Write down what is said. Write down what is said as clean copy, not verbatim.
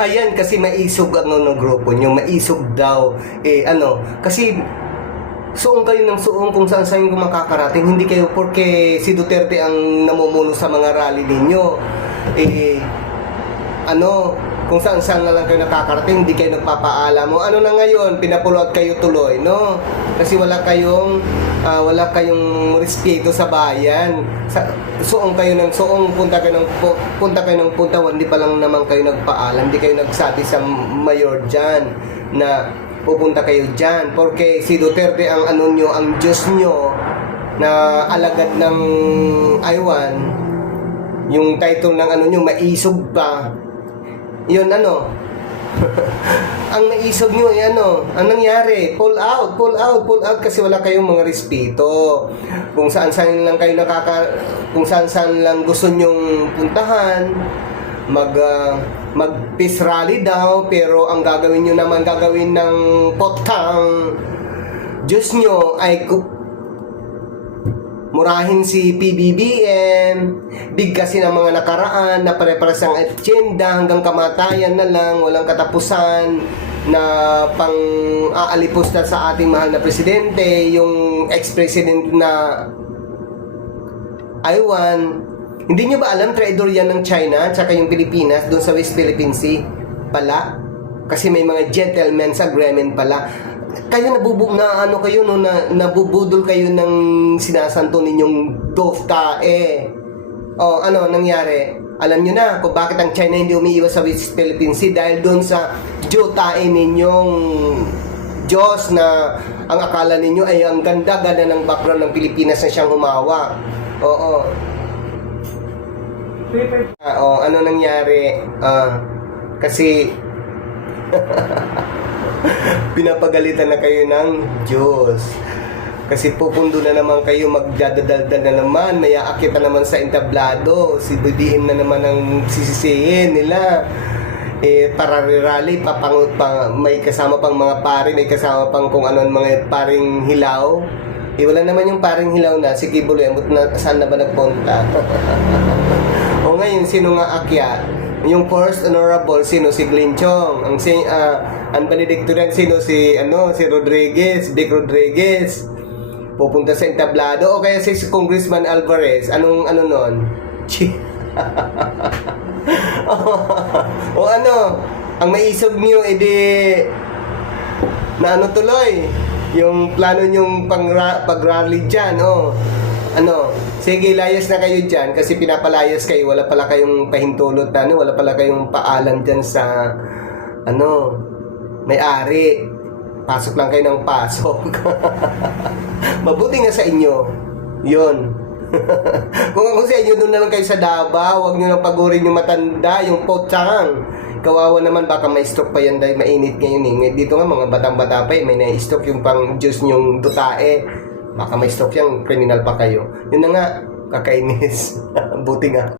Ayan, kasi maisog ng grupo nyo, maisog daw. Kasi suong kayo ng suong kung saan saan yung makakarating. Hindi kayo porque si Duterte ang namumuno sa mga rally ninyo. Kung saan saan na lang kayo nakakarating, hindi kayo nagpapaalam mo. Ano na ngayon, pinapulot kayo tuloy, no? Kasi wala kayong respeto sa bayan. Suong kayo ng suong, punta kayo ng punta, hindi pa lang naman kayo nagpaalam, hindi kayo nagsabi sa mayor dyan na pupunta kayo dyan. Porque si Duterte ang ang Diyos nyo na alagad ng Aywan, yung title ng maisog pa. Yun ang naisog nyo ang nangyari, pull out kasi wala kayong mga respeto. Kung saan saan lang kayo kung saan saan lang gusto nyong puntahan, mag peace rally daw, pero ang gagawin ng potang Diyos nyo ay murahin si PBBM, bigkasin ang mga nakaraan na pare-pares ang agenda hanggang kamatayan na lang, walang katapusan, na pang-aalipos na sa ating mahal na presidente, yung ex-president na Aywan. Hindi nyo ba alam, traidor yan ng China at saka yung Pilipinas doon sa West Philippine Sea pala? Kasi may mga gentleman's agreement pala. Kayo nabubudol kayo ng sinasanto ninyong doftae. Nangyari? Alam nyo na kung bakit ang China hindi umiiwas sa West Philippine Sea, dahil doon sa jotae ninyong Diyos na ang akala ninyo ay ang ganda-ganda ng background ng Pilipinas na siyang humawa. Oo. Ano nangyari? Kasi pinapagalitan na kayo ng Diyos. Kasi pupundo na naman kayo, magdadaldal na naman, may aakit na naman sa entablado, si BBM na naman ang sisisihin nila. Pararally, may kasama pang mga pare, may kasama pang kung ano mga paring hilaw. Wala naman yung paring hilaw na, si Kibuloy, saan na ba nagpunta? O ngayon, sino nga akyat? Yung first honorable, sino? Si Glenn Chong. Ang valedictorian, sino? Si Rodriguez, Vic Rodriguez. Pupunta sa entablado. O kaya si Congressman Alvarez. Anong nun? Ang maisog niyo, na tuloy? Yung plano nyong pag-rally dyan, sige, layas na kayo dyan kasi pinapalayas kayo, wala pala kayong pahintulot wala pala kayong paalam dyan sa may-ari. Pasok lang kayo ng pasok. Mabuti nga sa inyo yun. Kung ako sa inyo, doon na lang kayo sa Davao, huwag nyo lang pagurin yung matanda, yung potsang. Kawawa naman, baka may stroke pa yan dahil mainit ngayon dito nga mga batang-bata pa may na-stroke yung pang Diyos nyong dutae. Baka may stroke yan, criminal pa kayo. Yun na nga, kakainis. Buti nga.